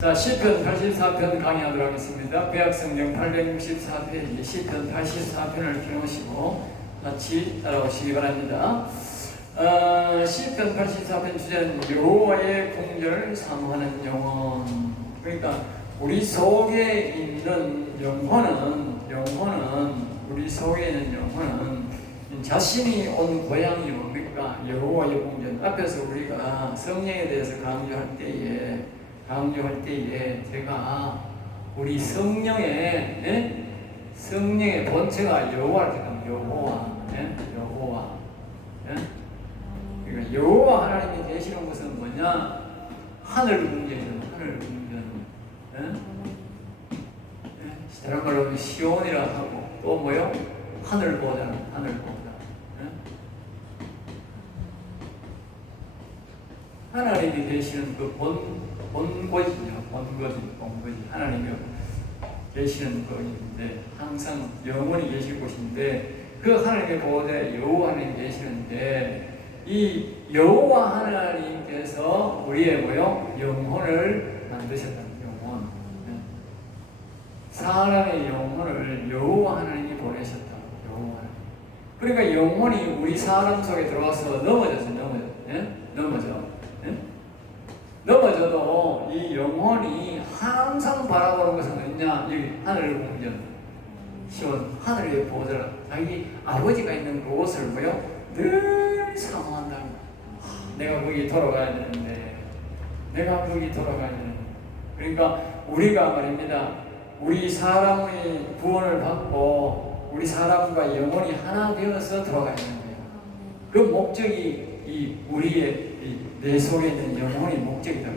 자, 시편 84편 강의하도록 하겠습니다. 구약성경 864페이지 시편 84편을 펴놓으시고 같이 따라오시기 바랍니다. 시편 84편 주제는 여호와의 공전을 사모하는 영혼. 그러니까 우리 속에 있는 영혼은 우리 속에 있는 영혼은 자신이 온 고향이 뭡니까? 여호와의 공전. 앞에서 우리가 성령에 대해서 강조할 때에 제가 우리 성령의 본체가 여호와입니다. 여호와. 그러니까 여호와 하나님이 계시는 것은 뭐냐? 하늘 궁전이죠. 하늘 궁전. 다른 말로 시온이라 하고 또 뭐요? 하늘 보좌. 하나님이 계시는 그 본거지죠. 본거지. 하나님이 계시는 곳인데 항상 영원히 계실 곳인데 그 하나님의 보호대 여호와 하나님 계시는데 이 여호와 하나님께서 우리의 영혼을 만드셨다. 영혼. 사람의 영혼을 여호와 하나님이 보내셨다. 여호와 하나님. 그러니까 영혼이 우리 사람 속에 들어와서 넘어져도 이 영혼이 항상 바라보는 것은 뭐냐? 여기 하늘 공전, 시온, 하늘의 보좌라. 자기 아버지가 있는 그곳을 늘 사모한다. 내가 거기 돌아가야 되는데. 그러니까 우리가 말입니다. 우리 사람의 구원을 받고 우리 사람과 영혼이 하나 되어서 돌아가야 되는 거예요. 그 목적이 우리의 내 속에 있는 영혼이 목적이다.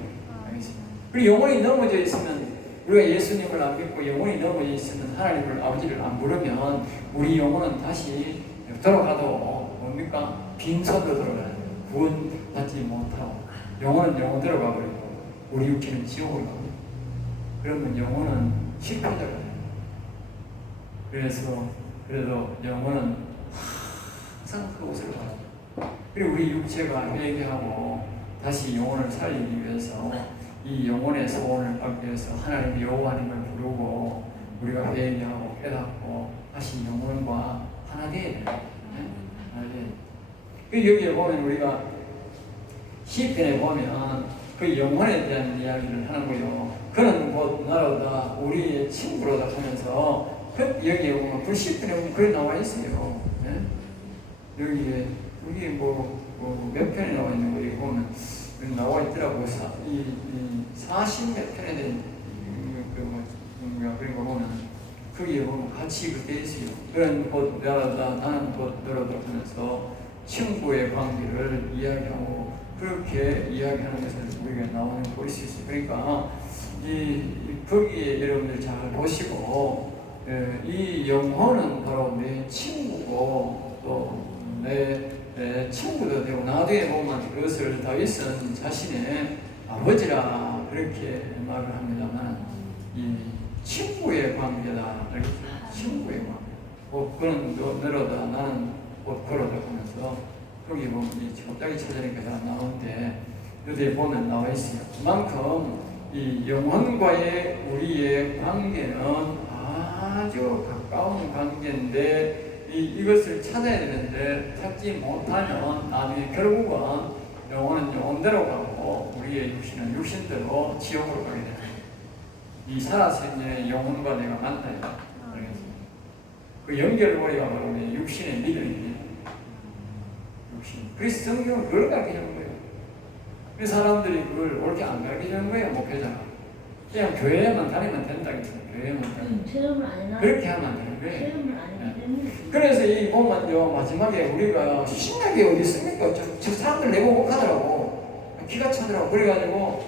그리고 영혼이 넘어져 있으면 우리가 예수님을 안 믿고 영혼이 넘어져 있으면 하나님을 아버지를 안 부르면 우리 영혼은 다시 돌아가도 뭡니까? 빈손으로 돌아가요. 구원 받지 못하고 영혼은 영혼대로 가버리고 우리 육체는 지옥으로 가버리고 그러면 영혼은 실패자가 돼요. 그래도 영혼은 항상 그곳으로 가요. 그리고 우리 육체가 회개하고 다시 영혼을 살리기 위해서 이 영혼의 소원을 받기 위해서 하나님 여호와 하나님을 부르고 우리가 회개하고 깨닫고 다시 영혼과 하나 되어야 돼요. 여기에 보면 우리가 시편에 보면 그 영혼에 대한 이야기를 하는 거예요. 그는 곧 나로다 우리의 친구로다 하면서 여기에 보면 그 시편에 보면 그게 나와 있어요. 여기 몇 편에 나와 있는 거 여기 보면 나와 있더라고. 40몇 편에 된 그런 거 보면 거기에 보면 같이 그렇게 있어요. 그는 곧 나로다 나는 곧 너로다 하면서 친구의 관계를 이야기하고 그렇게 이야기하는 것을 우리가 나오는 걸 볼 수 있어요. 그러니까 거기에 여러분들 잘 보시고 이 영혼은 바로 내 친구고 또 내 친구도 되고 나중에 보면 그것을 다윗은 자신의 아버지라 그렇게 말을 합니다만 이 친구의 관계다. 친구의 관계. 그는 너로다 나는 곧 그로다 하면서 거기 보면 갑자기 찾으니까 잘 나오는데 여기에 보면 나와 있어요. 그만큼 이 영혼과의 우리의 관계는 아주 가까운 관계인데 이것을 찾아야 되는데 찾지 못하면 나중에 결국은 영혼은 영혼대로 가고 우리의 육신은 육신대로 지옥으로 가게 됩니다. 이 살아생전에 영혼과 내가 만나야 알겠습니다. 그 연결고리가 바로 우리 육신의 믿음입니다. 그래서 성경은 그걸 가르치는 거예요. 그 사람들이 그걸 옳게 안 가르치는 거예요. 목회자가 그냥 교회에만 다니면 된다. 교회에만 다니면 그렇게 하면 안 되는 거예요. 그래서 이 보면요 마지막에 우리가 신약이 어디 있습니까? 저 사람들 내보고 가더라고. 기가 차더라고. 그래가지고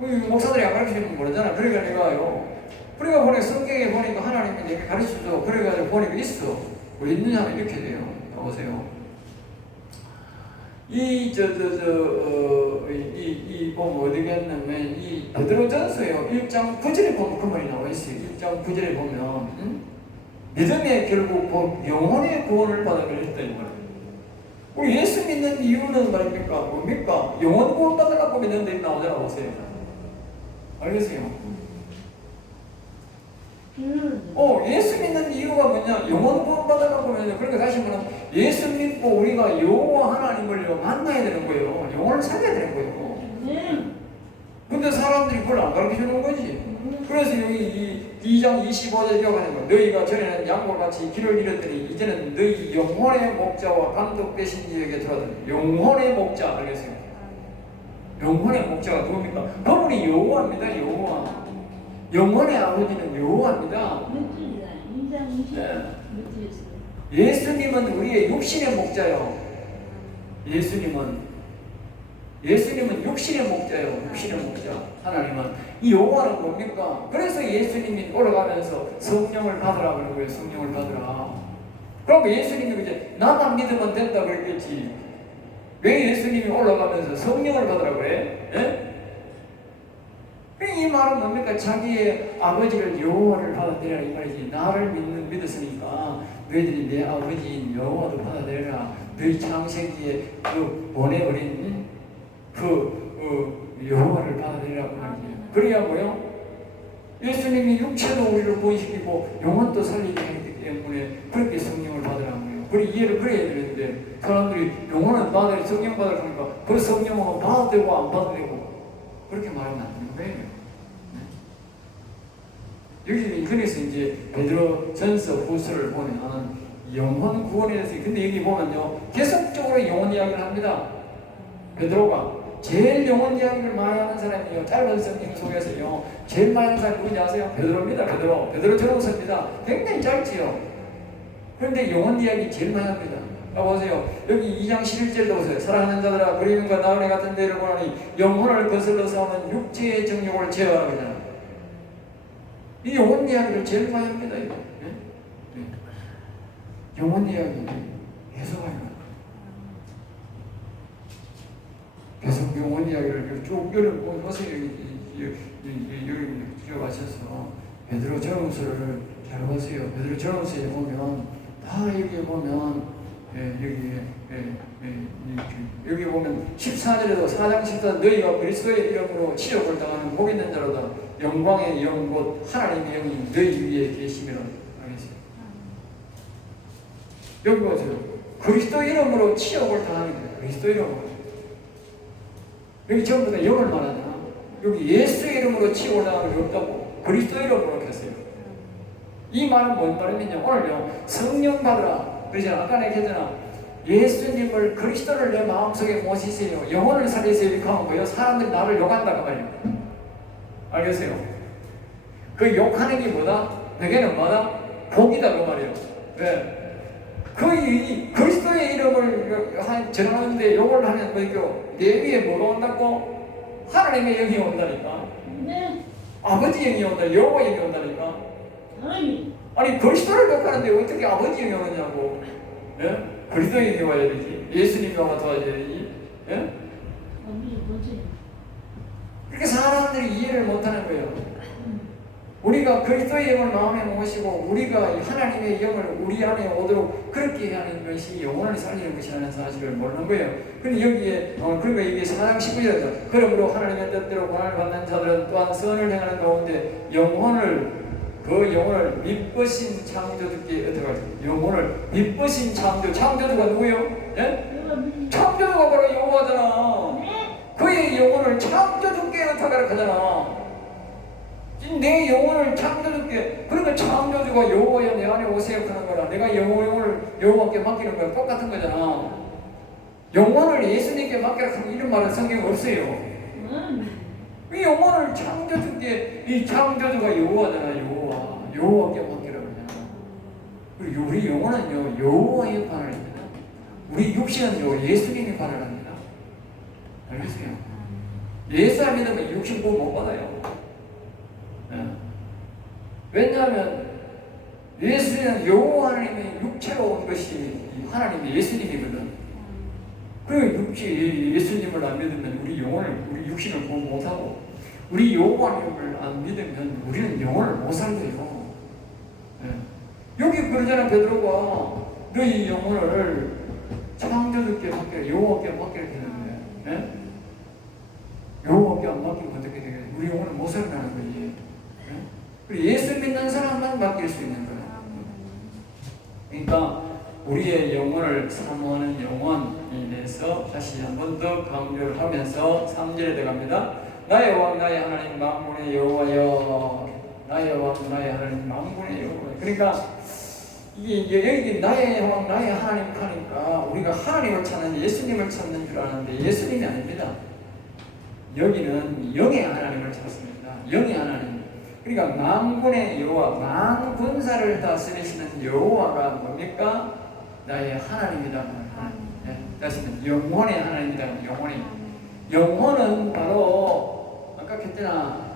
목사들이 안 가르치면 모르잖아. 그러니까 내가요. 그러니까 보니까 성경에 보니까 하나님이 내게 가르쳐줘. 그래가지고 보니까 있어. 왜 있느냐 하면 이렇게 돼요. 보세요. 보면 어디겠냐면 이 베드로전서요 1장 9절에 보면 그 말이 나와 있어요. 1장 9절에 보면 믿음에 결국 영혼의 구원을 받아들였다 이 말이에요. 우리 예수 믿는 이유는 뭡니까? 영혼 구원 받으려고 믿는 데 나오잖아. 보세요. 알겠어요? 예수 믿는 이유가 뭐냐? 영원 구원 받아가고 그러니까 다시 말하면 예수 믿고 우리가 여호와 하나님을 만나야 되는 거예요. 영혼을 살려야 되는 거예요. 근데 사람들이 그걸 안 가르쳐 주는 거지. 그래서 여기 2장 25절 기억하는 거예요. 너희가 전에는 양과 같이 길을 잃었더니 이제는 너희 영혼의 목자와 감독 되신 이에게 들어왔더니 영혼의 목자. 알겠어요? 영혼의 목자가 누굽니까? 그분이 여호와입니다. 여호와. 영혼의 아버지는 여호와입니다. 네. 예수님은 우리의 육신의 목자요. 예수님은 육신의 목자예요. 육신의 목자. 하나님은 이 여호와는 뭡니까? 그래서 예수님이 올라가면서 성령을 받으라 그런 거예요. 성령을 받으라. 그럼 예수님이 이제 나만 믿으면 된다 그랬겠지. 왜 예수님이 올라가면서 성령을 받으라 그래? 예? 이 말은 뭡니까? 자기의 아버지를 여호와를 받아들여라 이 말이지. 나를 믿었으니까 너희들이 내 아버지인 여호와도 받아들여라. 너희 창세기에 보내버린 여호와를 받아들이라고 말이지. 그래야 뭐요? 예수님이 육체도 우리를 구원시키고 영혼도 살리게 했기 때문에 그렇게 성령을 받으라는 거예요. 그래 이해를 그래야 되는데 사람들이 영혼은 받아야 성령 받으라 하니까 그 성령은 받아도 되고 안 받아도 되고 그렇게 말하면 안 되는 거예요. 여기 그래서 이제 베드로 전서 후서를 보면 영혼 구원에 대해서 근데 여기 보면요 계속적으로 영혼 이야기를 합니다. 베드로가 제일 영혼 이야기를 많이 하는 사람이에요. 짧은 성경 속에서요 제일 많이 하는 사람이 누군지 아세요? 베드로입니다. 베드로 전후서입니다. 굉장히 짧지요. 그런데 영혼 이야기 제일 많이 합니다. 보세요. 여기 2장 11절도 보세요. 사랑하는 자들아 그리움과 나은혜 같은 데를 보니 영혼을 거슬러 싸우는 육체의 정욕을 제어하라 그러잖아. 이 영혼 이야기를 제일 많이 합니다. 이거. 네? 네. 영혼 이야기 계속 합니다. 계속 영혼 이야기를 쭉 보세요. 여기 들어가셔서 베드로 전후서를 잘 보세요. 베드로 전후서에 보면 다 여기에 보면 여기 보면 14절에도 4장 14절 너희가 그리스도의 이름으로 치욕을 당하는 복 있는 자로다. 영광의 영 곧 하나님의 영이 너희 위에 계시면 알겠어요. 여기 보세요. 그리스도 이름으로 치욕을 당하는 거예요. 그리스도 이름으로. 여기 전부 다 영을 말하잖아. 여기 예수의 이름으로 치욕을 당하는 게 없다고. 그리스도 이름으로 했어요. 이 말은 뭔 말이냐? 오늘요 성령 받으라. 그러잖아. 아까 내가 했잖아. 예수님을 그리스도를 내 마음속에 모시세요. 영혼을 살리세요. 이렇게 하면 뭐예요? 사람들이 나를 욕한다 그 말이에요. 알겠어요? 그 욕하는 게 뭐다? 내게는 뭐다? 복이다 그 말이에요. 왜? 그리스도의 이름을 전하는데 욕을 하면 뭐죠? 내 위에 뭐가 온다고? 하나님의 영이 온다니까. 네. 아버지 영이 온다. 여호와 영이 온다니까. 아니 그리스도를 욕하는데 어떻게 아버지 영이 오느냐고. 예? 그리스도의 영이 와야 되지. 예수님이 와서 도와줘야 되지. 예? 그렇게 사람들이 이해를 못하는 거예요. 우리가 그리스도의 영을 마음에 모시고 우리가 하나님의 영을 우리 안에 오도록 그렇게 하는 것이 영혼을 살리는 것이라는 사실을 모르는 거예요. 근데 여기에 그러니까 이게 4장 19절이다. 그러므로 하나님의 뜻대로 고난을 받는 자들은 또한 선을 행하는 가운데 그 영혼을 미쁘신 창조주께 어떡하지? 영혼을 미쁘신 창조주가 누구예요? 예? 창조주가 바로 여호와잖아. 그의 영혼을 창조주께 어떡하라 하잖아. 내 영혼을 창조주께, 그러니까 창조주가 여호와여 내 안에 오세요 하는 거라. 내가 영혼을 여호와께 맡기는 거야. 똑같은 거잖아. 영혼을 예수님께 맡기라 하는 이런 말은 성경에 없어요. 이 영혼을 창조주께, 이 창조주가 여호와잖아. 여호와께 맡기라 그러잖아. 그리고 우리 영혼은요 여호와의 관을 합니다. 우리 육신은요 예수님의 관을 합니다. 알겠어요? 예수 안 믿으면 육신 구원 못 받아요. 왜냐하면 예수는 여호와 하나님의 육체로 온 것이 하나님의 예수님이거든. 그 예수님을 안 믿으면 우리 육신을 구원 못하고 우리 여호와 하나님을 안 믿으면 우리는 영혼을 못 살려요. 여기 그러잖아. 베드로가 너희 영혼을 창조주께 맡기라, 여호와께 맡기라 했는데 여호와께 안 맡기면 어떻게 되겠어요? 우리 영혼은 못 살아나는 거지. 그리고 예수 믿는 사람만 맡길 수 있는 거야. 그러니까 우리의 영혼을 사모하는 영혼에 대해서 다시 한 번 더 강조를 하면서 3절에 들어갑니다. 나의 왕 나의 하나님 만군의 여호와여, 나의 왕 나의 하나님 만군의 여호와. 그러니까 이게 여기 나의 왕 나의 하나님 하니까 우리가 하나님을 찾는 예수님을 찾는 줄 아는데 예수님이 아닙니다. 여기는 영의 하나님을 찾습니다. 영의 하나님. 그러니까 만군의 여호와, 만군사를 다스리시는 여호와가 뭡니까? 나의 하나님이다. 네, 다시는 영혼의 하나님이다. 영혼은 바로 아까 했잖아.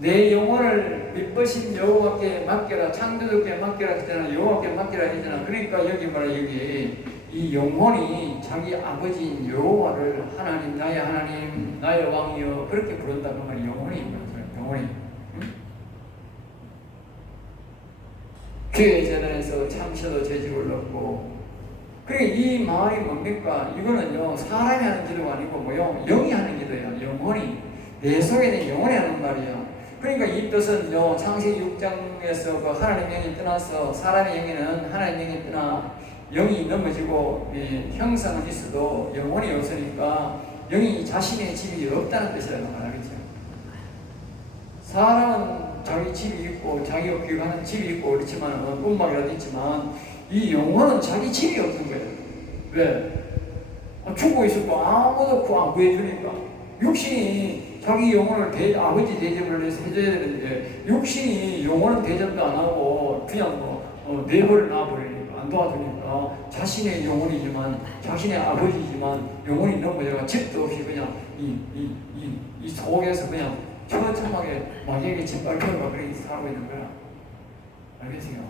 내 영혼을 믿으신 여호와께 맡겨라, 창조주께 맡겨라 했잖아. 여호와께 맡겨라 했잖아. 그러니까 여기 바로 여기 이 영혼이 자기 아버지인 여호와를 하나님, 나의 하나님, 나의 왕이여 그렇게 부른다는 말이 영혼이 영혼이. 교회 재단에서 참새도 재직을 넣고, 그러니까 이 말이 뭡니까? 이거는요 사람이 하는 기도가 아니고 뭐요? 영이 하는 기도예요. 영혼이 내 속에 있는 영혼이 하는 말이에요. 그러니까 이 뜻은요 창세기 6장에서 그 하나님 영이 떠나서 사람의 영에는 하나님 영이 떠나 영이 넘어지고 형상은 있어도 영혼이 없으니까 영이 자신의 집이 없다는 뜻이라고 말하겠죠. 사람은 자기 집이 있고 자기가 귀가하는 집이 있고 그렇지만 음악이라도 있지만 이 영혼은 자기 집이 없는 거예요. 왜? 죽고 있었고 아무도 안 구해주니까 육신이 자기 영혼을 아버지 대접을 해서 해줘야 되는데 육신이 영혼은 대접도 안 하고 그냥 내버려 놔버리니까 안 도와주니까 자신의 영혼이지만 자신의 아버지지만 영혼이 넘어져가 집도 없이 그냥 이 속에서 그냥 처참하게 마귀에게 짓밟혀가 그렇게 살고 있는 거야. 알겠어요?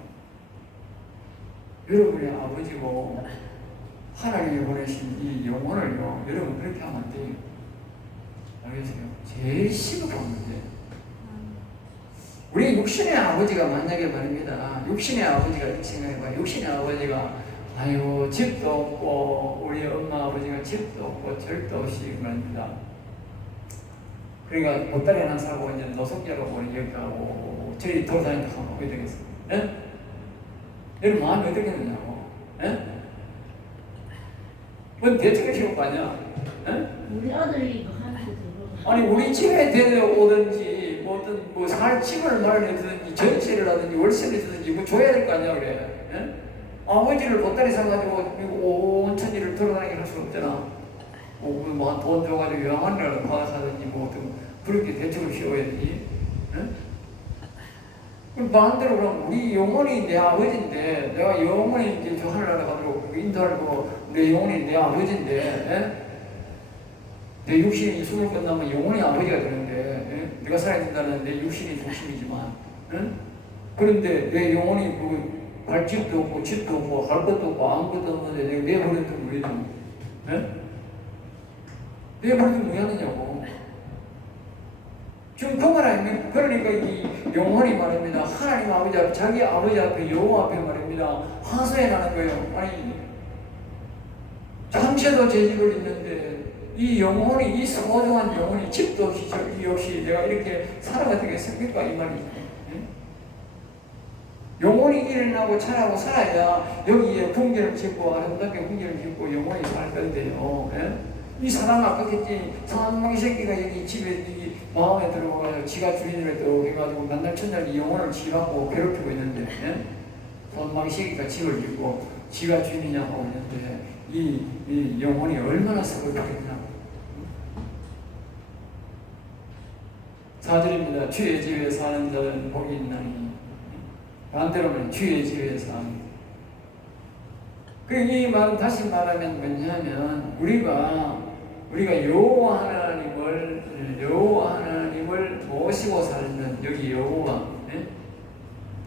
여러분의 아버지고 하나님이 보내신 이 영혼을요 여러분 그렇게 하면 안 돼요. 알겠어요? 제일 시급한 문제. 우리 육신의 아버지가 만약에 말입니다. 육신의 아버지가 이렇게 생각해봐. 육신의 아버지가 아이고 집도 없고 우리 엄마 아버지가 집도 없고 절도 없이 말입니다. 그러니까 보따리 하나 사고 이제 노숙자로 여기 가고 저리 돌아다니다 하면 어떻게 되겠어요? 예? 여러분 마음이 어떻게 되냐고? 예? 뭔 대책을 세울 거 아니야? 예? 우리 아들이 아니 우리 집에 데려오든지 뭐 살 집을 마련해주든지 전세를 하든지 월세를 주든지 뭐 줘야 될 거 아니야 그래? 예? 아버지를 보따리 사가지고 온 천지를 돌아다니게 할 수 없잖아. 뭐 돈 줘가지고 여행한 나라를 받아가든지 뭐 어떤 그렇게 대책을 세워야지. 그럼 반대로 그럼 우리 영혼이 내 아버지인데 내가 영혼이 이제 저 하늘나라 가도록 인도하고 내 영혼이 내 아버지인데 내 육신이 숨을 끝나면 영혼이 아버지가 되는데 내가 살아있다는 내 육신이 중심이지만 그런데 내 영혼이 그 발집도 없고 집도 없고 할 것도 없고 아무것도 없는데 내가 내버려두면 왜 좀 내버려두면 왜 하느냐고. 지금 그 말 아닙니까? 그러니까 이 영혼이 말입니다. 하나님 아버지 앞에 자기 아버지 앞에 여호와 앞에 말입니다. 하소해 나는 거예요. 아니 잠시도 재직을 있는데 이 영혼이 이 소중한 영혼이 집도 없이 저기 없이 내가 이렇게 살아가 되겠습니까? 이 말이죠. 영혼이 일어나고 자라고 살아야 여기에 궁계를 짓고 아름답게 궁계를 짓고 영혼이 살 건데요. 이 사람 아까 했지 사망의 새끼가 여기 집에 이 마음에 들어가서 지가 주인을 또 해가지고 만날 천날 이 영혼을 지갖고 괴롭히고 있는데 사망의 새끼가 집을 짓고 지가 주인이냐 하고 있는데 이 영혼이 얼마나 썩어졌겠냐. 4절입니다. 주의 집에 사는 자는 복이 있나니. 반대로는 주의 집에 사는. 이 말은 다시 말하면 뭐냐면 우리가 여호와 하나님을 모시고 살면 여기 여호와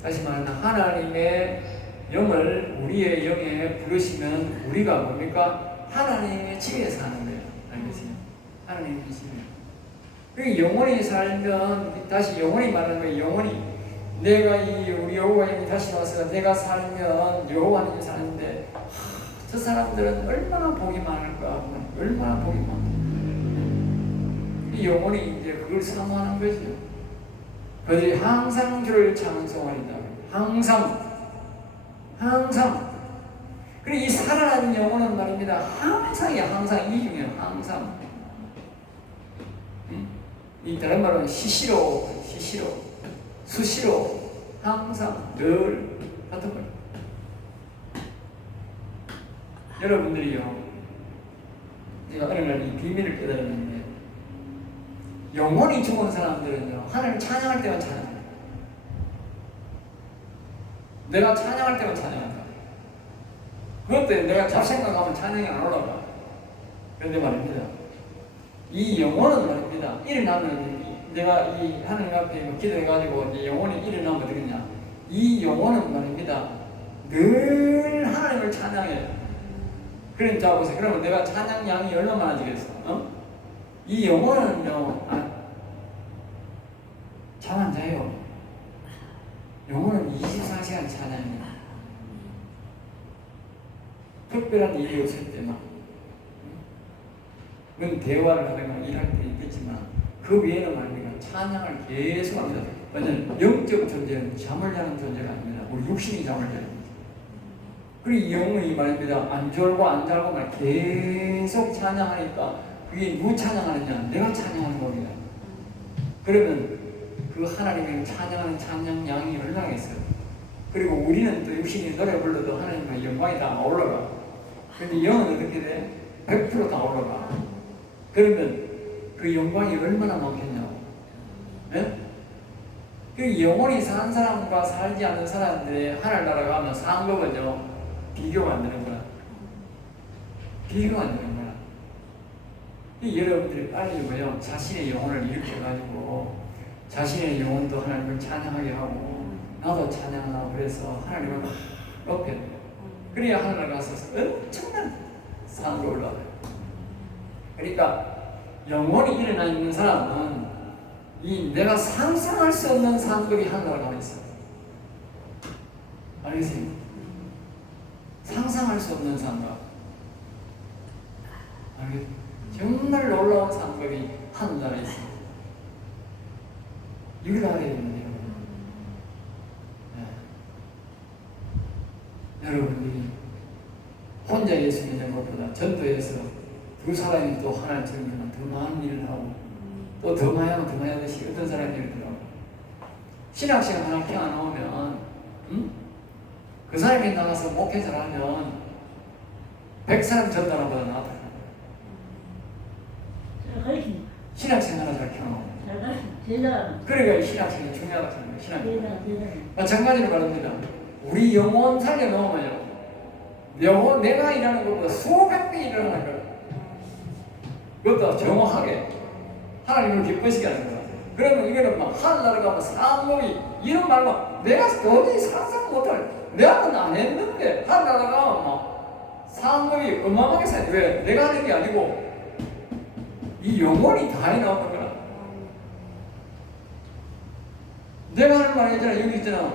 다시 말하면 하나님의 영을 우리의 영에 부르시면 우리가 뭡니까? 하나님의 집에 사는 거예요. 알겠어요? 하나님의 집에. 영원히 살면 다시 영원히 말하는 거예요. 영원히 내가 우리 여호와님이 다시 와서 내가 살면 여호와님이 사는데 저 사람들은 얼마나 복이 많을까? 얼마나 복이 많을까? 이 영혼이 이제 그걸 사모하는 거죠. 그들이 항상 주를 찬송하리다. 항상. 그리고 이 살아나는 영혼은 말입니다. 항상이야, 항상. 이 중에 항상. 이 다른 말은 시시로, 수시로, 항상, 늘 같은 거예요. 여러분들이요, 제가 어느 날 이 비밀을 깨달았는데, 영혼이 죽은 사람들은요, 하나님을 찬양할 때만 찬양해요. 내가 찬양할 때만 찬양한다. 그것도 내가 잡생각하면 찬양이 안 올라가. 그런데 말입니다, 이 영혼은 말입니다, 일어나면 내가 이 하나님 앞에 기도해가지고 이제 영혼이 일어나면 어떻게 되냐, 이 영혼은 말입니다, 늘 하나님을 찬양해요. 그러니까 보세요. 그러면 내가 찬양 양이 얼마나 많아지겠어? 이 영혼은요, 잠 안 자요. 영혼은 24시간 찬양입니다. 특별한 일이 없을 때만, 그건 대화를 하거나 일할 때 있겠지만, 그 외에는 말입니다, 찬양을 계속 합니다. 왜냐하면 영적 존재는 잠을 자는 존재가 아닙니다. 우리 육신이 잠을 자는 거죠. 그리고 이 영혼이 말입니다, 안 졸고 안 자고 말 계속 찬양하니까, 그게 누구 찬양하느냐? 내가 찬양하는 겁니다. 그러면 그 하나님을 찬양하는 찬양량이 얼마나 있어요? 그리고 우리는 또 육신이 노래 불러도 하나님의 영광이 다 올라가. 그런데 영은 어떻게 돼? 100% 다 올라가. 그러면 그 영광이 얼마나 많겠냐고. 네? 그 영혼이 산 사람과 살지 않는 사람들의 하늘나라 가면 산 거거든요. 비교가 안 되는 거야. 비교가 안 되는 거야. 여러분들이 빨리 뭐요? 자신의 영혼을 일으켜가지고 자신의 영혼도 하나님을 찬양하게 하고 나도 찬양하고 그래서 하나님을 막 높여야 돼요. 그래야 하늘나라 가서 엄청난 산으로 올라가요. 그러니까 영혼이 일어나 있는 사람은 이 내가 상상할 수 없는 산들이 하늘나라 가면 있어요. 알겠어요? 상상할 수 없는 산과 정말 놀라운 산들이 하늘나라에 있어요. 이걸 알아야 됩니다. 여러분들이 혼자 예수 믿는 것보다 전도해서 두 사람이 또 하나님 섬기면 더 많은 일을 하고 또 더 많이 하면 더 많이 하듯이 어떤 사람이 이러더라고요. 신학생을 하나 켜놓으면 그 사람이 나가서 목회자를 하면 100사람 전도하는 것보다 나았다. 신학생 하나 잘 켜놓으면 그러니까 신학생이 중요하다고 생각해요. 신학생 마찬가지로 말합니다. 우리 영혼 살려놓으면요, 영혼 내가 일하는 것보다 수백 배 일어나는 거예요. 그것도 정확하게 하나님을 기쁘시게 하는 거야. 그러면 이거는 막 하늘나라 가면 사람이 이런 말만 내가 도저히 상상 못할, 내가는 안 했는데 하늘나라 가면 막 사람이 어마어마하게 사지. 왜? 내가 하는 게 아니고 이 영혼이 다 해나오는 거야. 내가 하는 말 있잖아. 여기 있잖아.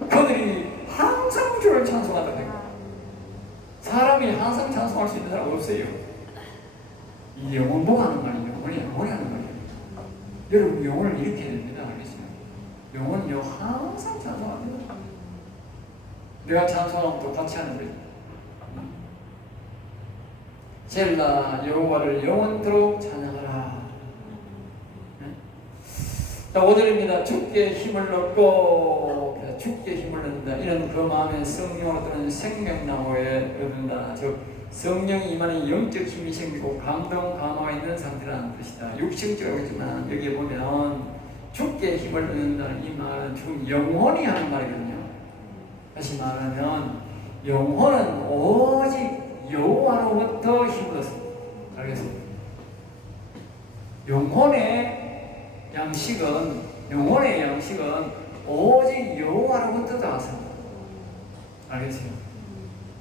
그들이 항상 주를 찬송한다. 사람이 항상 찬송할 수 있는 사람 없어요. 이 영혼 보고 하는 말이에요. 영혼이 하는 말이에요. 여러분 영혼을 이렇게 해야 됩니다. 알겠어요? 영혼은요 항상 찬송합니다. 내가 찬송하면 또 같이 하는 거예요. 셀라 여호와를 영원토록 찬양하라. 자, 5절입니다. 주께 힘을 얻고, 주께 힘을 얻는다. 이는 그 마음에 성령으로 뜨는 생명나무에 얻는다. 즉 성령이 임하는 영적 힘이 생기고 감동 감화가 있는 상태라는 뜻이다. 육신적으로 있지만 여기에 보면 주께 힘을 얻는다는 이 말은 지금 영혼이 하는 말이거든요. 다시 말하면 영혼은 오직 여호와로부터 힘을 얻습니다. 알겠습니다. 영혼의 양식은 오직 여호와로부터 나왔습니다. 알겠어요?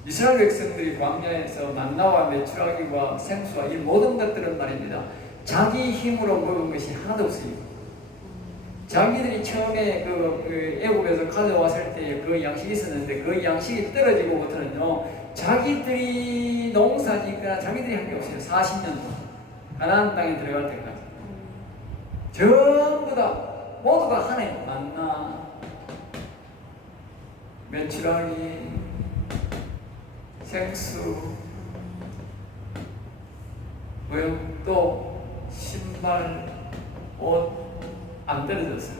이스라엘 백성들이 광야에서 만나와 메추라기와 생수와 이 모든 것들은 말입니다, 자기 힘으로 먹은 것이 하나도 없어요. 자기들이 처음에 그 애굽에서 가져왔을 때 그 양식이 있었는데 그 양식이 떨어지고부터는요, 자기들이 농사짓거나 자기들이 한 게 없어요. 40년 동안 가나안 땅에 들어갈 때까지. 전부 다 모두 다 하나님. 만나, 메추라기, 생수, 뭐요? 또 신발, 옷 안 떨어졌어요.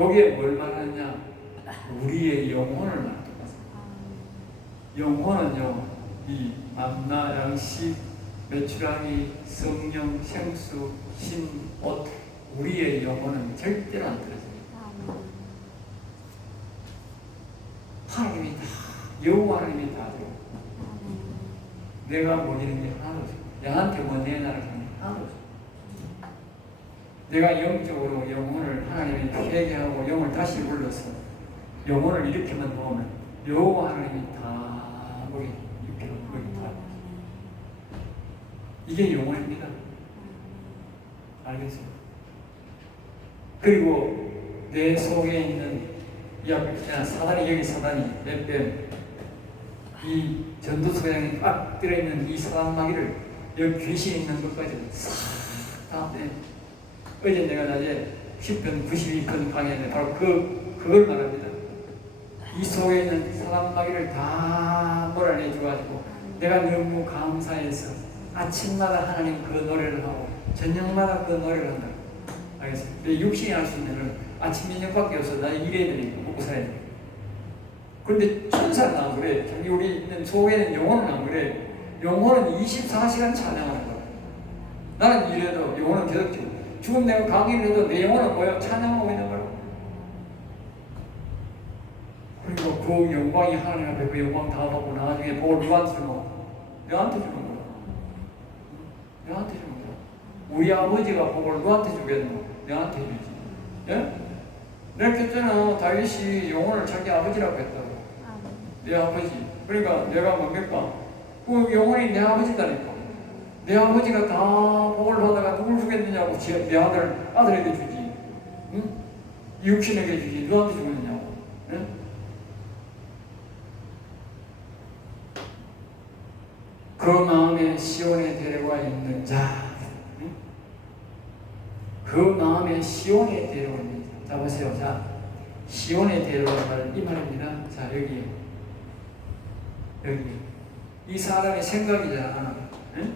여기에 뭘 말하느냐? 우리의 영혼을 말합니다. 영혼은요, 이 만나, 양식, 메추라기, 성령, 생수, 신, 옷, 우리의 영혼은 절대로 안 떨어집니다. 하나님이 다, 여호와 하나님이 다 줘. 내가 못 이루는 게 하나도 없어. 나한테 뭐 내 나를 하는 게 하나도 없어. 내가 영적으로 영혼을 하나님이 회개하고 영을 다시 불러서 영혼을 일으키면 보면 여호와 하나님이 다 거기 일으키고 거기 다 이게 영혼입니다. 알겠어요? 그리고 내 속에 있는 이 앞에 있잖아. 사단이, 여기 사단이 몇 이 전도소양에 꽉 들어있는 이 사단 마귀를 여기 귀신 있는 것까지 싹 다 빼. 어제 내가 낮에 10편 92편 강의에 바로 그걸 말합니다. 이 속에 있는 사단 마귀를 다 몰아내줘가지고 내가 너무 감사해서 아침마다 하나님 그 노래를 하고 저녁마다 그 노래를 한다. 알겠습니다. 내 육신이 할 수 있는 건 아침 저녁밖에 없어. 나 일해야 되니까 먹고 살아야 돼. 그런데 천사는 안 그래. 자기 우리 있는 속에는 영혼은 안 그래. 영혼은 24시간 찬양하는 거야. 나는 이래도 영혼은 계속 죽음 내가 강의를 해도 내 영혼은 뭐야? 찬양하고 있는 거야. 그리고 그 영광이 하나님 앞에 그 영광 다 받고 나중에 복을 누구한테 주노? 내한테 주는 거야. 내한테 주는 거야. 우리 아버지가 복을 누구한테 주겠노? 내한테 주지. 예? 내가 했잖아. 다윗이 영혼을 자기 아버지라고 했다고. 내 아버지. 그러니까 내가 뭡니까? 그 영혼이 내 아버지다니까. 내 아버지가 다 복을 받아가 누굴 주겠느냐고 내 아들에게 주지. 응? 육신에게 주지. 누구한테 주겠느냐고. 응? 그 마음에 시온에 데려와 있는 자. 응? 그 마음에 시온에 데려와 있는 자. 자 보세요. 자, 시온에 데려와 말 이 말입니다. 자, 여기 이 사람의 생각이잖아. 응?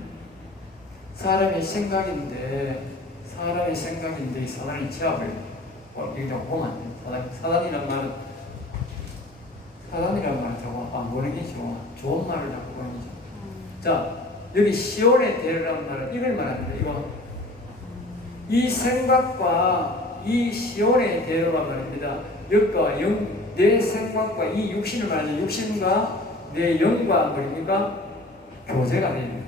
사람의 생각인데 이 사단이 제압을 여기다 보면 안 돼. 사단이란 말은 저거 안 보는 게 좋아. 좋은 말을 자꾸 보는 게 좋아. 자, 여기 시온에 데려라는 말은 이걸 말합니다. 이거 이 생각과 이 시온에 데려라 말입니다. 영과 내 생각과 이 육신을 말하는 육신과 내 영과 뭐입니까? 교제가 됩니다.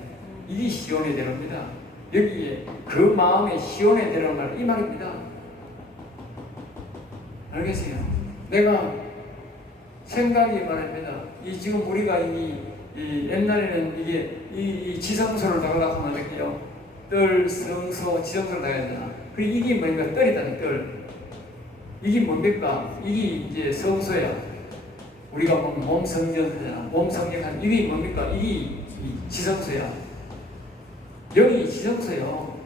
이게 시온에 데려옵니다. 여기에 그 마음에 시온에 데려온 말 이 말입니다. 알겠어요? 내가 생각이 말입니다. 이 지금 우리가 이 옛날에는 이게 이 지성소를 나가다 하면 어떡해요? 뜰, 성소, 지성소를 나가야 되잖아. 그리고 이게 뭡니까? 뜰이다니, 뜰. 이게 뭡니까? 이게 이제 성소야. 우리가 몸 성전하잖아. 몸 성전하는 이게 뭡니까? 이게 지성소야. 영이 지성소요.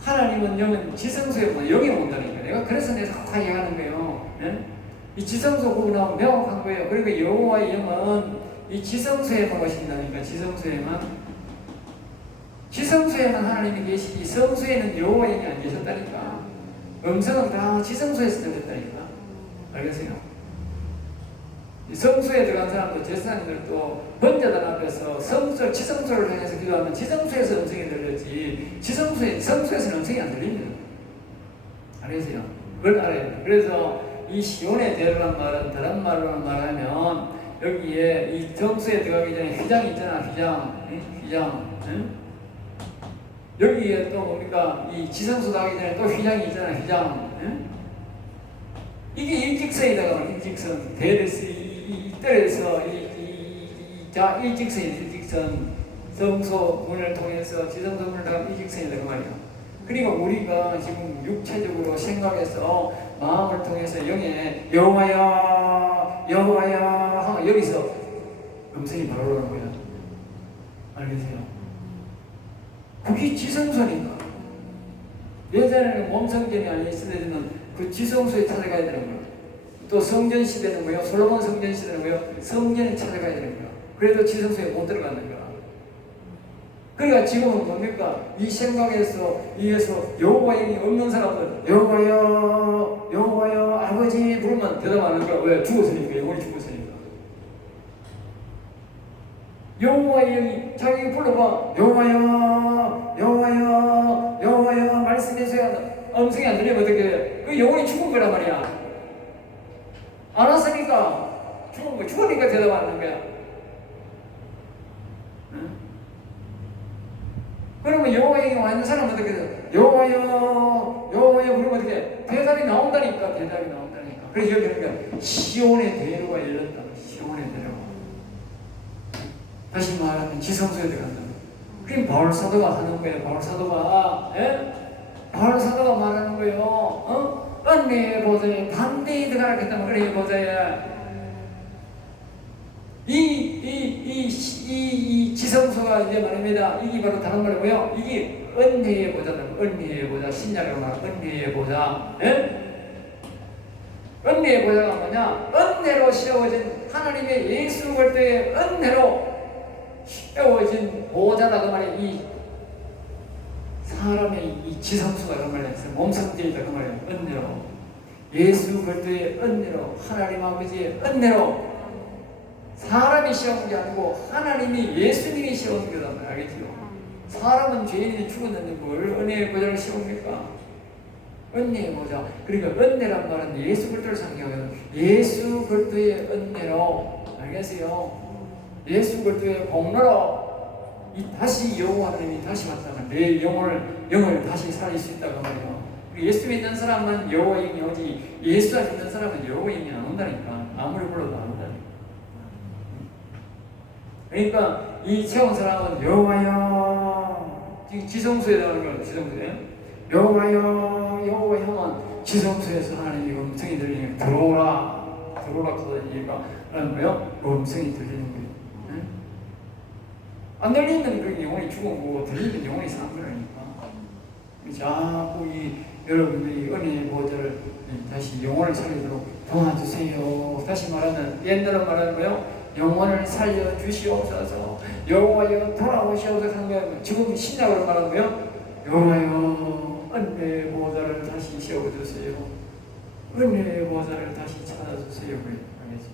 하나님은 영은 지성소에만 영이 온다니까. 내가 그래서 내가 자꾸 얘기하는 거예요. 네? 이 지성소 구분하면 명확한 거예요. 그러니까 여호와의 영은 이 지성소에만 오신다니까. 지성소에만 하나님이 계시지 성소에는 여호와의 영이 안 계셨다니까. 음성은 다 지성소에서 들렸다니까. 알겠어요? 성소에 들어간 사람도 제사장들도 번제단 앞에서 지성소를 향해서 기도하면 지성소에서 음성이 들렸지 성소에서는 음성이 안 들립니다. 알겠어요? 그걸 알아야 돼요. 그래서 이 시온에 데려간 말은 다른 말로 말하면 여기에 이 성소에 들어가기 전에 휘장이 있잖아. 휘장. 응? 여기에 또 뭡니까? 이 지성소 가기 전에 또 휘장이 있잖아. 휘장. 응? 이게 일직선이다가 일직선. 베르스 이 뜰에서 일직선 성소 문을 통해서 지성소 문을 나가면 일직선이다 그 말이야. 그리고 우리가 지금 육체적으로 생각해서 마음을 통해서 영에 여호와야 하면 여기서 음성이 바로 오는 거야. 알겠어요? 그게 지성소니까. 예전에는 몸성전이 아닌 시대에는 그 지성소에 찾아가야 되는 거야. 또 성전 시대는 뭐요? 솔로몬 성전 시대는 뭐요? 성전에 찾아가야 되는 거야. 그래도 지성소에 못 들어가는 거야. 그러니까 지금은 뭡니까? 이 생각에서 이에서 여호와 영이 없는 사람들 여호와여 여호와여 아버지 부르면 대답하는 거야. 왜? 죽었으니까. 영혼이 죽었으니까. 여호와 영이 자기 불러봐. 여호와여 여호와여 여호와여 말씀해줘야 음성이 안 들리면 어떻게 해? 그 영혼이 죽은 거란 말이야. 안 왔으니까 죽은 거 죽으니까 대답하는 거야. 응? 그러면 여호와 영이 와 있는 사람은 어떻게 돼? 여호와여 여호와여 그러면 어떻게 해? 대답이 나온다니까. 대답이 나온다니까. 그래서 여기 그러니까 시온의 대로가 열렸다. 시온의 대로가. 다시 말하면 지성소에 들어간다. 그럼 바울 사도가 하는 거예요. 바울 사도가 바울 사도가 말하는 거예요. 은혜의 보좌에 담대히 들어가라 했다면 은혜의 보좌에 이 지성소가 이제 말입니다. 이게 바로 다른 말이 뭐예요? 이게 은혜의 보좌다. 은혜의 보좌. 신약으로 말하면 은혜의 보좌. 은혜의 보좌가 뭐냐? 은혜로 세워진 하나님의 예수 그리스도의 은혜로 세워진 보좌다 그 말이에요. 이 사람의 이 지성소가 그 말이에요. 몸성질이다 그 말이에요. 은혜로 예수 그리스도의 은혜로 하나님 아버지의 은혜로 사람이 세운 게 아니고 하나님이 예수님이 세운 거다 알겠지요? 사람은 죄인이 죽었는데 뭘 은혜의 보좌를 세웁니까? 은혜의 보좌. 그러니까 은혜란 말은 예수 그리스도를 상징하거든. 예수 그리스도의 은혜로 알겠어요? 예수 그리스도의 공로로 다시 여호와 하나님이 다시 왔다면 내 영을 다시 살릴 수 있다고 말이에요. 예수 믿는 사람은 여호와 영이 오지 예수 안 믿는 사람은 여호와 영이 안 온다니까. 아무리 불러도 안 온다니까. 그러니까 이 채운 사람은 여호와여 지금 지성소에 나오는 거예요. 지성소에 여호와여 여호와 형은 지성소에서 하나님이 음성이 들리는 거예요. 들어오라 그러니까 하는 거예요. 음성이 들리는 거예요. 안 들리면 그 영혼이 죽은 거고 들리면 영혼이 산 거라니까. 자꾸 여러분들이 은혜의 보좌를 다시 영혼을 살리도록 도와주세요. 다시 말하면 옛날로 말하는 거예요. 영혼을 살려 주시옵소서. 여호와여 돌아오시옵소서 하는 거예요. 지금 신약으로 말하는 거예요. 여호와여 은혜의 보좌를 다시 세워주세요. 은혜의 보좌를 다시 찾아주세요. 알겠지?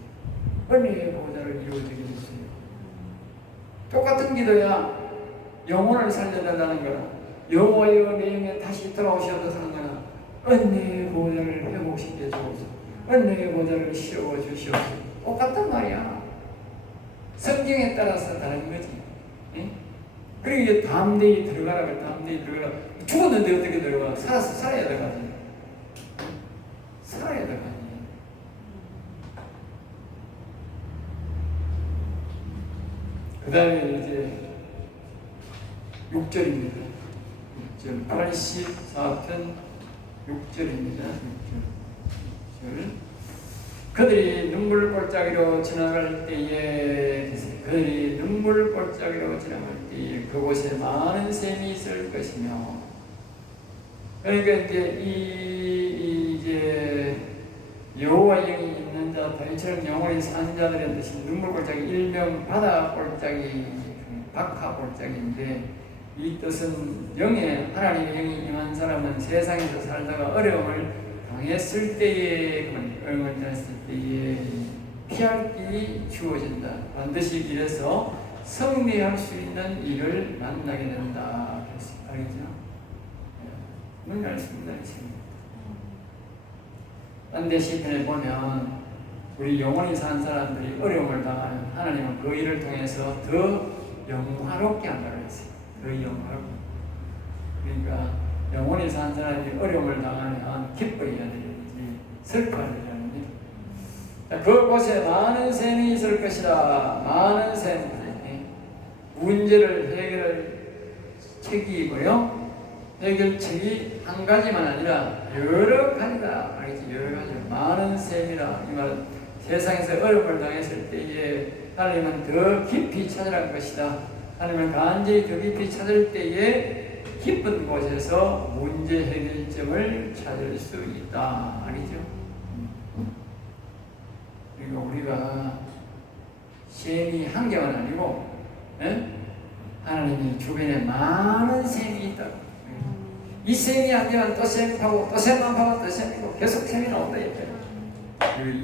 은혜의 보좌를 이루어지게 해주세요. 똑같은 기도야. 영혼을 살려달라는 거나 여호와여 내 영에 다시 돌아오셔서 하는 거나 은혜의 보좌를 회복시켜 주옵소서. 은혜의 보좌를 세워주시옵소서. 똑같단 말이야. 성경에 따라서 다른 거지. 응? 그리고 이제 담대히 들어가라. 담대히 들어가라. 죽었는데 어떻게 들어가? 살아야 들어가지. 살아야 들어가지. 그 다음에 이제 6절입니다. 6절 84편 6절입니다. 6절 그들이 눈물골짜기로 지나갈 때에 그곳에 많은 샘이 있을 것이며 그러니까 이제 여호와 영이 있는 자 다윗처럼 영원히 산 자들의 뜻이 눈물골짜기 일명 바다골짜기 박하골짜기인데 이 뜻은 영에 하나님의 영이 임한 사람은 세상에서 살다가 어려움을 당했을 때에 어려움을 당했을 때에 피할 길이 주어진다. 반드시 길에서 승리할 수 있는 일을 만나게 된다. 알겠죠? 문 열습니다. 딴데 시편에 보면 우리 영원히 산 사람들이 어려움을 당하는 하나님은 그 일을 통해서 더 영화롭게 한다고 했어요. 더 영화롭게. 그러니까 영원히 산 사람이 어려움을 당하면 기뻐해야 되지 슬퍼해야 되지. 그곳에 많은 샘이 있을 것이다. 많은 샘. 문제를 해결할 책이 뭐요? 해결책이 한 가지만 아니라 여러 가지다. 알겠지? 여러 가지. 많은 셈이라. 이 말은 세상에서 어려움을 당했을 때에 하나님은 더 깊이 찾으라는 것이다. 하나님은 간절히 더 깊이 찾을 때에 기쁜 곳에서 문제 해결점을 찾을 수 있다. 아니죠? 그러니까 우리가 셈이 한 개만 아니고, 하나님이 주변에 많은 셈이 있다고. 이 셈이 안 되면 또 셈이 파고, 또 셈만 파고, 또 셈이고, 계속 셈이 나온다.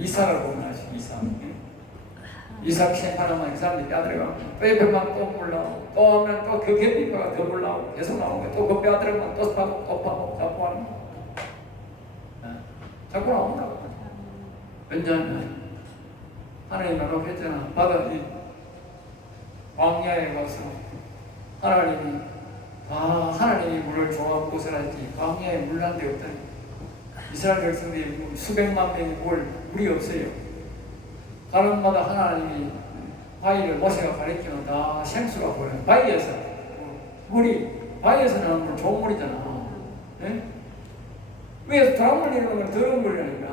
이삭을 보면 아시죠? 이삭 셈 하나만 그 사람들이 빼앗들어가고, 또 옆에만 또 물나오고, 또 하면 또 그 갯비파가 더 물나오고, 계속 나오고, 또 그 빼앗들어가면 또 파고, 또 파고, 자꾸 하는 거. 자꾸 나온다고. 왜냐하면, 하나님 말로 했잖아. 바다, 이 광야에 가서, 하나님이 하나님이 물을 좋아하고서 하지 광야에 물 난 데 없다니. 이스라엘 백성들이 수백만 명이 물이 없어요. 가는 마다 하나님이 바위를 모세가 가리키면 다 생수가 보여요. 바위에서 물이 바위에서 나는 물 좋은 물이잖아. 네? 위에서 바람물 내리는 건 더러운 물이라니까.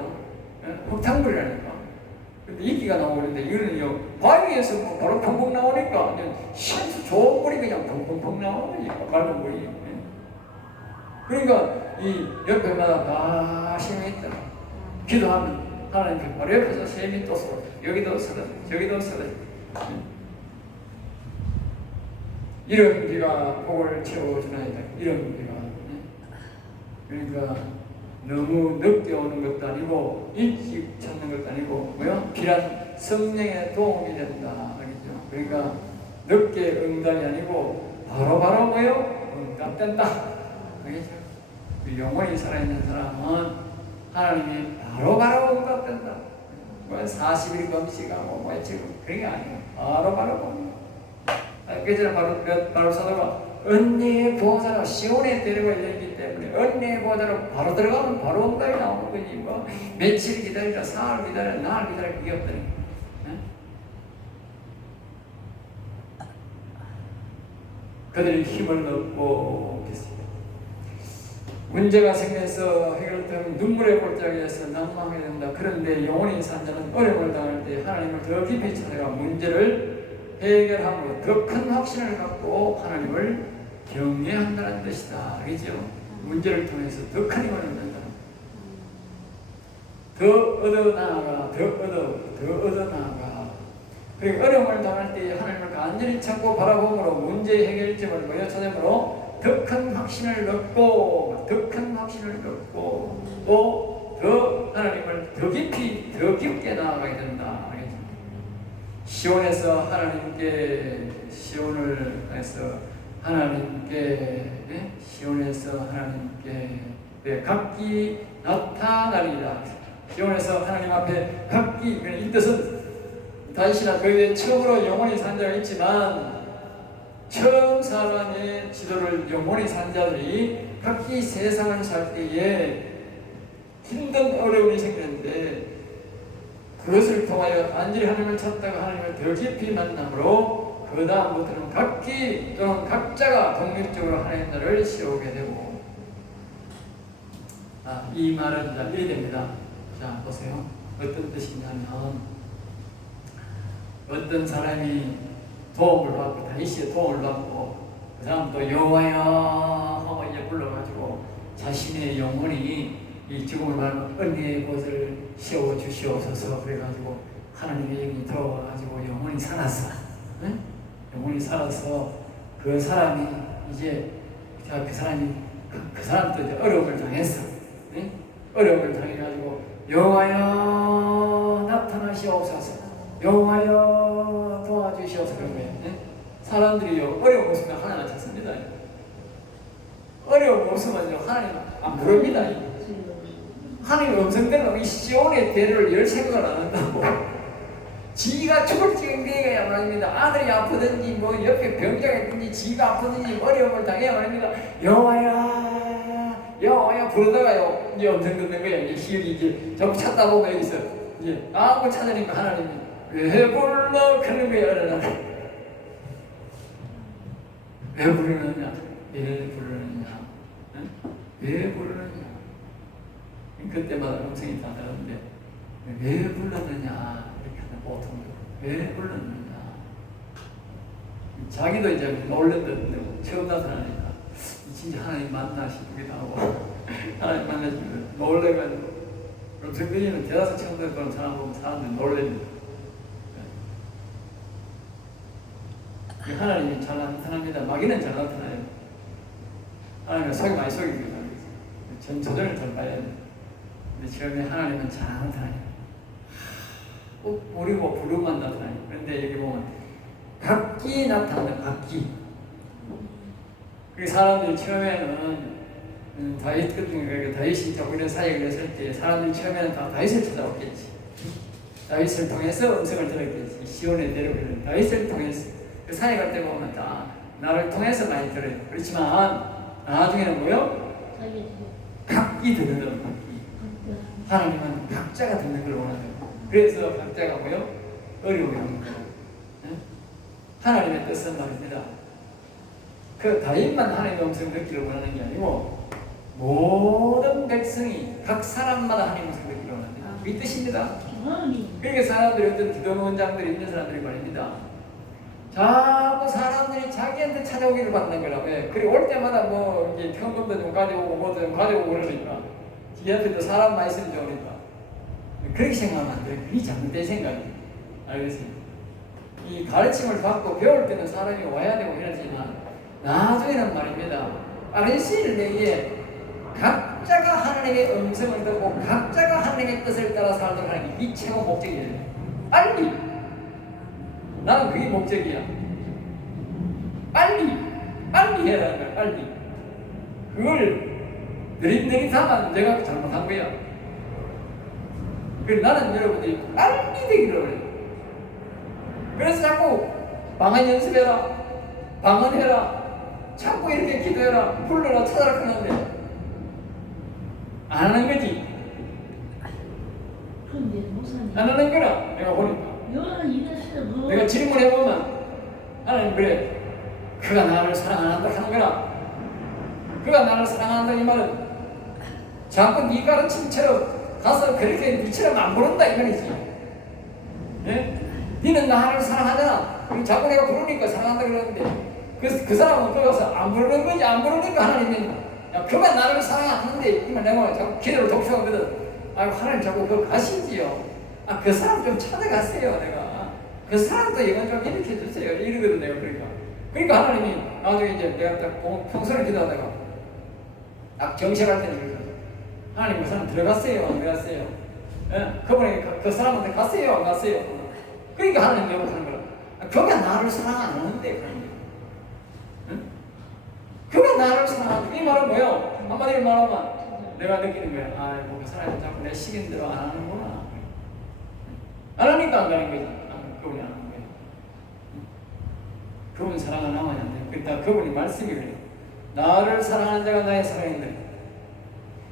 흙탕물이라니까. 근데 인기가 나오는데 이거는요 바위에서 뭐 바로 펑펑 나오니까 생수 좋은 물이 그냥 펑펑 나오는 거니까 맑은 물이. 그러니까 이 옆에마다 다 셈이 있다. 기도하면 하나님 바로 옆에서 셈이 또 쏟아져. 여기도 쏟아져. 저기도 쏟아져. 이런 우리가 복을 채워주나이다. 이런 우리가. 그러니까 너무 늦게 오는 것도 아니고 일찍 찾는 것도 아니고 뭐요? 비란 성령에 도움이 된다. 알겠죠? 그러니까 늦게 응답이 아니고 바로바로 뭐요? 응답된다. 알겠죠? 영원히 살아있는 사람은 하나님이 바로바로 응답된다. 뭐 40일 금식하고 뭐 지금 그런 게 아니에요. 바로바로 봅니다. 그래서 바로 사도가 은혜의 보호자로 시온에 데리고 있기 때문에 은혜의 보호자로 바로 들어가면 바로 응답이 나오는 거지. 뭐 며칠 기다리라, 사흘 기다리라, 나흘 기다리라 그게 없다니. 그들이 힘을 얻고 계십니다. 문제가 생겨서 해결되면 눈물의 골짜기에서 낭망하게 된다. 그런데 영원히 산 자는 어려움을 당할 때 하나님을 더 깊이 찾아가 문제를 해결함으로 더 큰 확신을 갖고 하나님을 경외한다는 뜻이다. 알겠죠? 문제를 통해서 더 큰 힘을 얻는다. 더 얻어 나아가, 더 얻어 나아가. 그리고 어려움을 당할 때 하나님을 간절히 찾고 바라봄으로 문제 해결점을 모여 찾음으로 더 큰 확신을 얻고, 더 큰 확신을 얻고, 또 더 하나님을 더 깊게 나아가게 된다. 알겠죠? 시온에서 하나님께, 시온을 해서 하나님께, 시온에서 하나님께 각기 나타나리라. 시온에서 하나님 앞에 각기, 이 뜻은 다시나 그 외에 처음으로 영원히 산 자가 있지만 처음 사람의 지도를 영원히 산 자들이 각기 세상을 살 때에 힘든 어려움이 생기는데 그것을 통하여 간절히 하나님을 찾다가 하나님을 더 깊이 만남으로 그 다음부터는 각기 또는 각자가 독립적으로 하나님 나라를 세우게 되고, 이 말은 자 이래 됩니다. 자 보세요. 어떤 뜻이냐면 어떤 사람이 도움을 받고 다윗의 도움을 받고 그 다음 또 여호와여 하고 이제 불러가지고 자신의 영혼이 이 죽음을 받는 은혜의 곳을 세워 주시옵소서. 그래가지고 하나님의 영이 들어와가지고 영혼이 살았어. 응? 영혼이 살아서 그 사람이 이제 그 사람도 이제 어려움을 당했어. 응? 어려움을 당해가지고 여호와여 나타나시옵소서. 여호와여 도와주시옵소서. 그런 거예요. 응? 사람들이요 어려움 없으면 하나님 찾습니다. 어려움 없으면 하나님 안 부릅니다. 하나님 음성대로 이 시온의 대를 열 생각을 안 한다고. 지가 죽을 지경되어야 합니다. 아들이 아프든지 뭐 옆에 병자가 있든지 지가 아프든지 어려움을 당해야 합니다. 여호와야 여호와야 부르다가요 이제 음성 듣는 거야. 이제 시온이 이제 전부 찾다 보면 여기서 이제 아무 찾으니까 하나님이 왜 불러 그런 거야. 왜 부르느냐? 왜 부르느냐? 응? 왜 부르느냐? 그때마다 음성이 다 다른데 왜 불렀느냐 이렇게 하는 보통 왜 불렀느냐 자기도 이제 놀랬는데 처음 나타나니까 진짜 하나님 만나 싶기도 하고 하나님 만나시면 놀래가지고 럼성들이는 대다수 처음 듣는 사람 보면 사람들이 놀랍니다. 하나님이 잘 나타납니다. 마귀는 잘 나타나요. 하나님은 속이 많이 속입니다. 전조전을 잘 봐야 돼요. 근데 처음에 하나님은 잘 나타나요. 꼭 부르고 부르만 나타나요. 그런데 여기 보면 각기 나타나는 각기. 그 사람들이 처음에는 다윗 같은 경우에 다윗이 자기네 사역을 했을 때 사람들이 처음에는 다 다윗을 찾아왔겠지. 다윗을 통해서 음성을 들었겠지. 시온에 내려오는 다윗을 통해서 그 사역할 때 보면 다 나를 통해서 많이 들어요. 그렇지만 나중에는 뭐요? 각기 듣는 각기. 하나님은 각자가 듣는 걸 원하는 거예요. 그래서 각자가 뭐요? 어려움이 하는 거예요. 하나님의 뜻은 말입니다. 그 다윗만 하나님의 음성을 듣기를 원하는 게 아니고 모든 백성이 각 사람마다 하나님의 음성을 듣기를 원합니다. 이 뜻입니다. 그러니까 사람들이 어떤 기도 원장들이 있는 사람들이 말입니다. 자꾸 사람들이 자기한테 찾아오기를 받는 거라고 해. 그리고 올 때마다 뭐 이제 현금도 좀 가져오고 뭐도 좀 가져오고 그러니까 지한테도 사람 많이 있으면 좋으니까 그렇게 생각하면 안 돼요. 그게 잘못된 생각이에요. 알겠어요? 이 가르침을 받고 배울 때는 사람이 와야 되고 이러지만 나중에는 말입니다. 아르시를 내기에 각자가 하나님의 음성을 듣고 각자가 하나님의 뜻을 따라 살도록 하는 게 이 최고 목적이에요. 빨리! 나는 그게 목적이야. 빨리 해라는 거야. 빨리. 그걸 느릿느릿하면 내가 잘못한 거야. 그래서 나는 여러분들이 빨리 되기를 원해요. 그래서 자꾸 방언 연습해라, 방언해라, 자꾸 이렇게 기도해라, 불러라, 찾아라 하는데 안 하는 거지. 안 하는 거라 내가 보니까. 내가 질문해보면 하나님 그래 그가 나를 사랑 안 한다 하는 거라. 그가 나를 사랑한다 이 말은 자꾸 네 가르침처럼 가서 그렇게 니처럼 안 부른다 이 말이지. 예? 니는 나를 사랑하잖아. 그럼 자꾸 내가 부르니까 사랑한다 그러는데 그 사람은 거기 가서 안 부르는 거지. 안 부르니까 하나님이 야 그가 나를 사랑 안 하는데 이만 내가 자꾸 기도를 독촉하거든. 아 하나님 자꾸 그거 가시지요. 아 그 사람 좀 찾아가세요. 내가 그 사람도 이건 좀 일으켜 주세요. 이러거든 내가 그러니까 하나님이 나중에 이제 내가 딱 평소를 기도하다가 딱 정식할 때는 그러거든. 하나님 그 사람 들어갔어요 안 들어갔어요? 예? 그분이 그 사람한테 갔어요 안 갔어요? 그러니까 하나님 명확하는 거라. 그가 나를 사랑 안 하는데 그런 응? 그가 나를 사랑하는데 이 말은 뭐예요? 한마디로 말하면 내가 느끼는 거야. 아이고 그 사람이 자꾸 내 시간대로 안 하는구나. 안 하니까 안 가는 거지. 그분이 안 하는 거야. 그분 사랑을 나와야 안 돼. 그러니까 그분이 말씀이 그래요. 나를 사랑하는 자가 나의 사랑인다.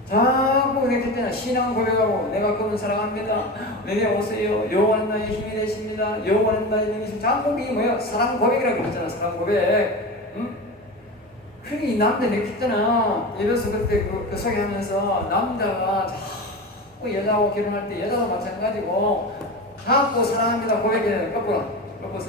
자꾸 그랬잖아. 신앙 고백하고 내가 그분 사랑합니다. 내게 오세요. 여호와는 나의 힘이 되십니다. 여호와는 나의 능이십니다. 자꾸 이게 뭐야? 사랑 고백이라고 그랬잖아. 사랑 고백. 응? 그게 이 남자 내켰잖아. 예배소 그때 그 소개하면서 남자가 자꾸 여자하고 결혼할 때 여자도 마찬가지고 자꾸 사랑합니다 고백해야 돼. 거꾸로. 거꾸로.